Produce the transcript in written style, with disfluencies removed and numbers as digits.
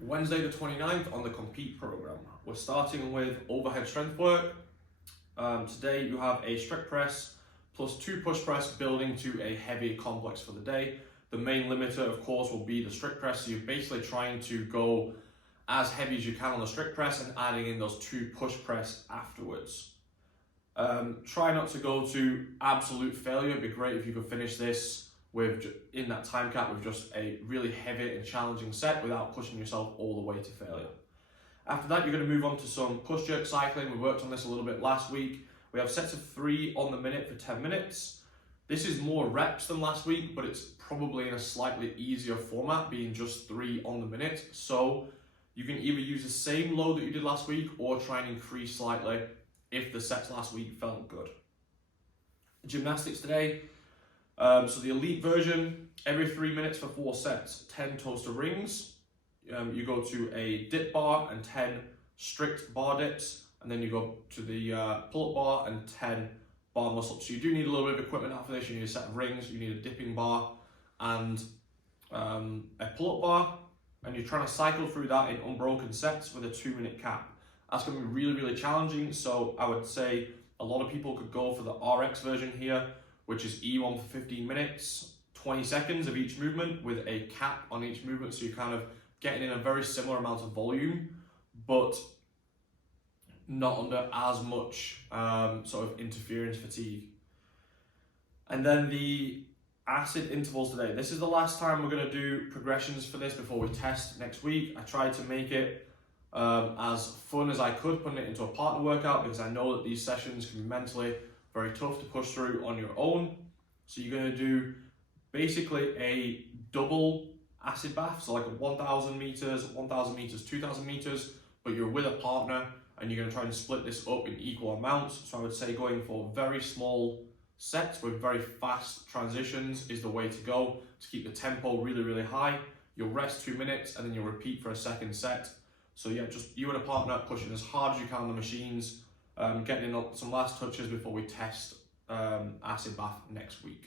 Wednesday the 29th on the Compete program. We're starting with overhead strength work. Today you have a strict press plus 2 push press building to a heavy complex for the day. The main limiter, of course, will be the strict press. So you're basically trying to go as heavy as you can on the strict press and adding in those 2 push press afterwards. Try not to go to absolute failure. It'd be great if you could finish this with in that time cap with just a really heavy and challenging set without pushing yourself all the way to failure. After that, you're going to move on to some push jerk cycling. We worked on this a little bit last week. We have sets of 3 on the minute for 10 minutes. This is more reps than last week, but it's probably in a slightly easier format, being just 3 on the minute. So you can either use the same load that you did last week or try and increase slightly if the sets last week felt good. Gymnastics today. So the elite version, every 3 minutes for 4 sets, 10 toaster rings. You go to a dip bar and 10 strict bar dips, and then you go to the pull-up bar and 10 bar muscle-ups. So you do need a little bit of equipment after this. You need a set of rings, you need a dipping bar, and a pull-up bar, and you're trying to cycle through that in unbroken sets with a 2-minute cap. That's going to be really, really challenging. So I would say a lot of people could go for the RX version here, which is E1 for 15 minutes, 20 seconds of each movement with a cap on each movement. So you're kind of getting in a very similar amount of volume, but not under as much sort of interference fatigue. And then the acid intervals today. This is the last time we're going to do progressions for this before we test next week. I tried to make it as fun as I could, putting it into a partner workout, because I know that these sessions can be mentally very tough to push through on your own. So you're going to do basically a double acid bath, so like a 1,000 meters, 2,000 meters, but you're with a partner and you're going to try and split this up in equal amounts. So I would say going for very small sets with very fast transitions is the way to go to keep the tempo really, really high. You'll rest 2 minutes and then you'll repeat for a second set. So yeah, just you and a partner pushing as hard as you can on the machines, getting in some last touches before we test acid bath next week.